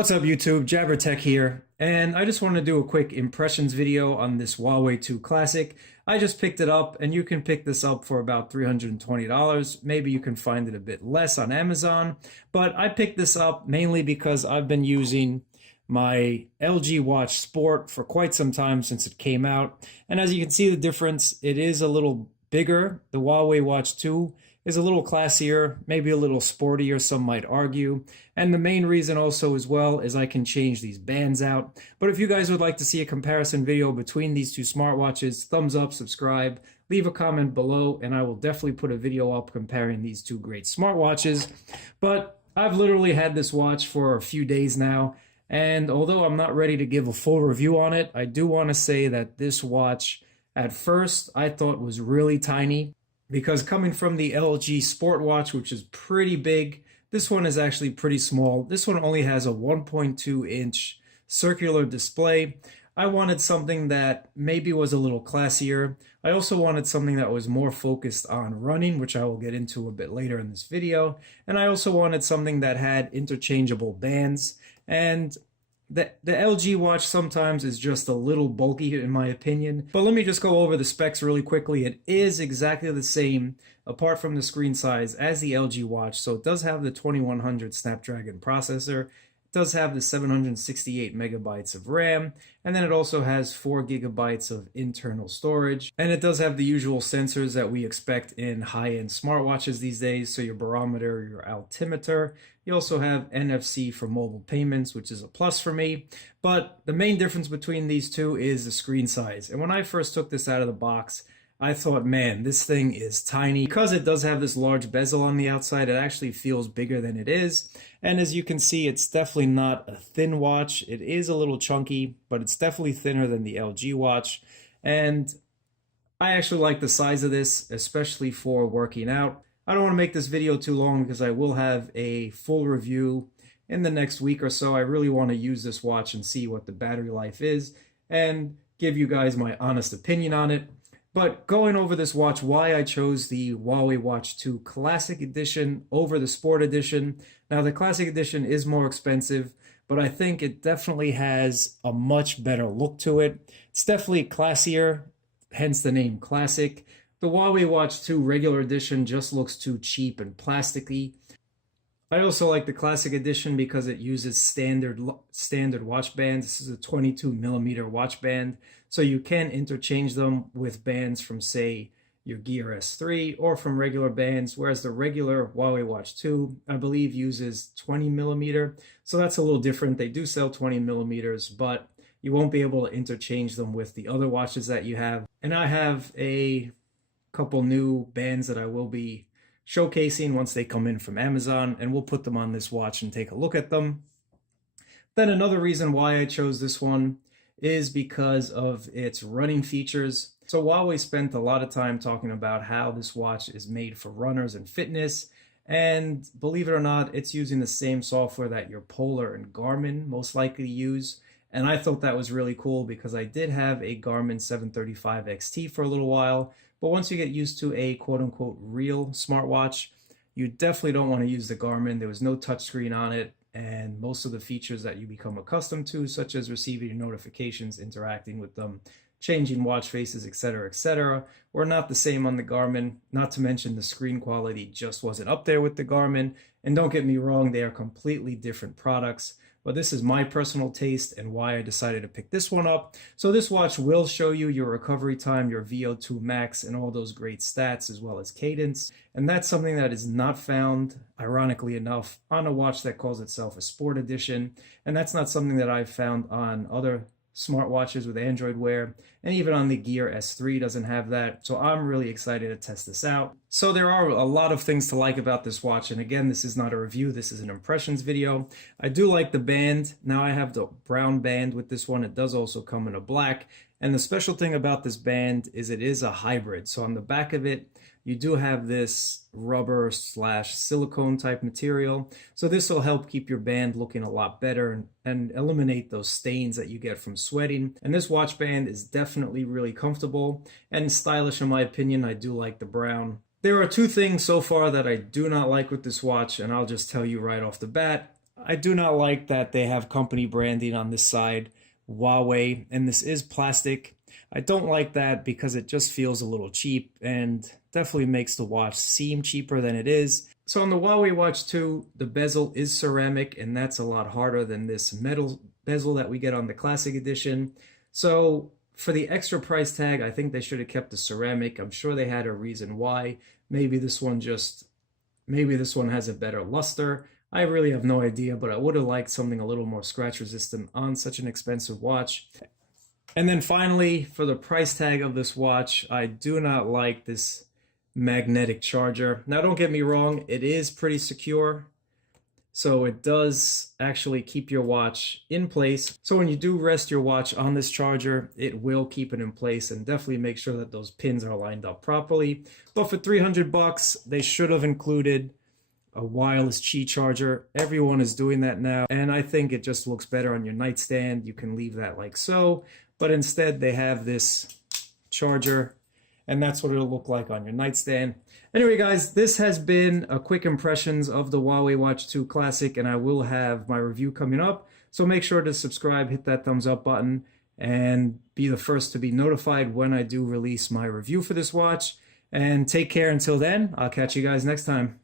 What's up YouTube, JabberTech here, and I just want to do a quick impressions video on this Huawei 2 Classic. I just picked it up, and you can pick this up for about $320. Maybe you can find it a bit less on Amazon, but I picked this up mainly because I've been using my LG Watch Sport for quite some time since it came out, and as you can see the difference, it is a little bigger. The Huawei Watch 2 is a little classier, maybe a little sportier, some might argue. And the main reason also as well is I can change these bands out. But if you guys would like to see a comparison video between these two smartwatches, thumbs up, subscribe, leave a comment below, and I will definitely put a video up comparing these two great smartwatches. But I've literally had this watch for a few days now, and although I'm not ready to give a full review on it, I do want to say that this watch at first I thought was really tiny, because coming from the LG Sport Watch, which is pretty big, this one is actually pretty small. This one only has a 1.2-inch circular display. I wanted something that maybe was a little classier. I also wanted something that was more focused on running, which I will get into a bit later in this video. And I also wanted something that had interchangeable bands. And the LG watch sometimes is just a little bulky in my opinion, but let me just go over the specs really quickly. It is exactly the same, apart from the screen size, as the LG watch. So it does have the 2100 Snapdragon processor. It does have the 768 megabytes of RAM, and then it also has 4 gigabytes of internal storage. And it does have the usual sensors that we expect in high-end smartwatches these days, so your barometer, your altimeter. You also have NFC for mobile payments, which is a plus for me. But the main difference between these two is the screen size. And when I first took this out of the box, I thought, man, this thing is tiny. Because it does have this large bezel on the outside, it actually feels bigger than it is. And as you can see, it's definitely not a thin watch. It is a little chunky, but it's definitely thinner than the LG watch. And I actually like the size of this, especially for working out. I don't want to make this video too long because I will have a full review in the next week or so. I really want to use this watch and see what the battery life is and give you guys my honest opinion on it. But going over this watch, why I chose the Huawei Watch 2 Classic Edition over the Sport Edition. Now, the Classic Edition is more expensive, but I think it definitely has a much better look to it. It's definitely classier, hence the name Classic. The Huawei Watch 2 Regular Edition just looks too cheap and plasticky. I also like the Classic Edition because it uses standard watch bands. This is a 22mm watch band, so you can interchange them with bands from, say, your Gear S3 or from regular bands, whereas the regular Huawei Watch 2, I believe, uses 20mm, so that's a little different. They do sell 20mm, but you won't be able to interchange them with the other watches that you have. And I have a couple new bands that I will be showcasing once they come in from Amazon, and we'll put them on this watch and take a look at them. Then another reason why I chose this one is because of its running features. So Huawei spent a lot of time talking about how this watch is made for runners and fitness, and believe it or not, it's using the same software that your Polar and Garmin most likely use. And I thought that was really cool because I did have a Garmin 735 XT for a little while, but once you get used to a quote-unquote real smartwatch, you definitely don't want to use the Garmin. There was no touchscreen on it, and most of the features that you become accustomed to, such as receiving your notifications, interacting with them, changing watch faces, etc., were not the same on the Garmin. Not to mention the screen quality just wasn't up there with the Garmin. And don't get me wrong, they are completely different products. But this is my personal taste and why I decided to pick this one up. So this watch will show you your recovery time, your VO2 max, and all those great stats, as well as cadence. And that's something that is not found, ironically enough, on a watch that calls itself a Sport Edition. And that's not something that I've found on other smartwatches with Android Wear, and even on the Gear S3 doesn't have that. So I'm really excited to test this out. So there are a lot of things to like about this watch, and again, this is not a review, this is an impressions video. I do like the band. Now I have the brown band with this one. It does also come in a black, and the special thing about this band is it is a hybrid. So on the back of it, you do have this rubber slash silicone type material. So this will help keep your band looking a lot better and eliminate those stains that you get from sweating. And this watch band is definitely really comfortable and stylish in my opinion. I do like the brown. There are two things so far that I do not like with this watch, and I'll just tell you right off the bat. I do not like that they have company branding on this side, Huawei, and this is plastic. I don't like that because it just feels a little cheap and definitely makes the watch seem cheaper than it is. So on the Huawei Watch 2, the bezel is ceramic, and that's a lot harder than this metal bezel that we get on the Classic Edition. So for the extra price tag, I think they should have kept the ceramic. I'm sure they had a reason why. Maybe this one has a better luster. I really have no idea, but I would have liked something a little more scratch resistant on such an expensive watch. And then finally, for the price tag of this watch, I do not like this magnetic charger. Now, don't get me wrong, it is pretty secure. So it does actually keep your watch in place. So when you do rest your watch on this charger, it will keep it in place and definitely make sure that those pins are lined up properly. But for 300 bucks, they should have included a wireless Qi charger. Everyone is doing that now, and I think it just looks better on your nightstand. You can leave that like so, but instead they have this charger, and that's what it'll look like on your nightstand. Anyway, guys, this has been a quick impressions of the Huawei Watch 2 Classic, and I will have my review coming up. So make sure to subscribe, hit that thumbs up button, and be the first to be notified when I do release my review for this watch. And take care until then. I'll catch you guys next time.